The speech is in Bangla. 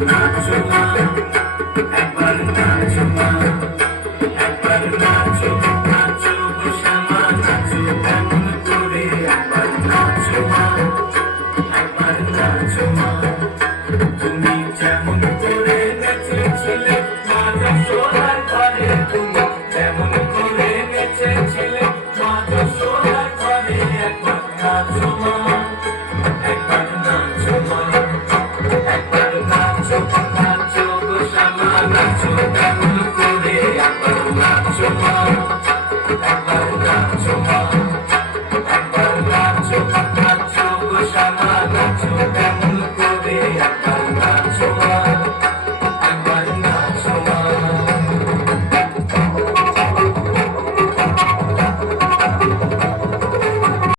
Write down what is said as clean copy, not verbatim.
নাচো মা, একবার নাচো মা, একবার নাচো, নাচো গো শ্যামা, নাচো এমন করে, একবার নাচো মা, একবার নাচো মা। তুমি যেমন করে নেচেছিলে মা যশোদার ঘরে, তুমি যেমন করে নেচেছিলে মা যশোদার ঘরে, একবার নাচো মা, একবার নাচো মা, একবার নাচো, নাচো গো শ্যামা, নাচো এমন করে, একবার নাচো মা, একবার নাচো মা।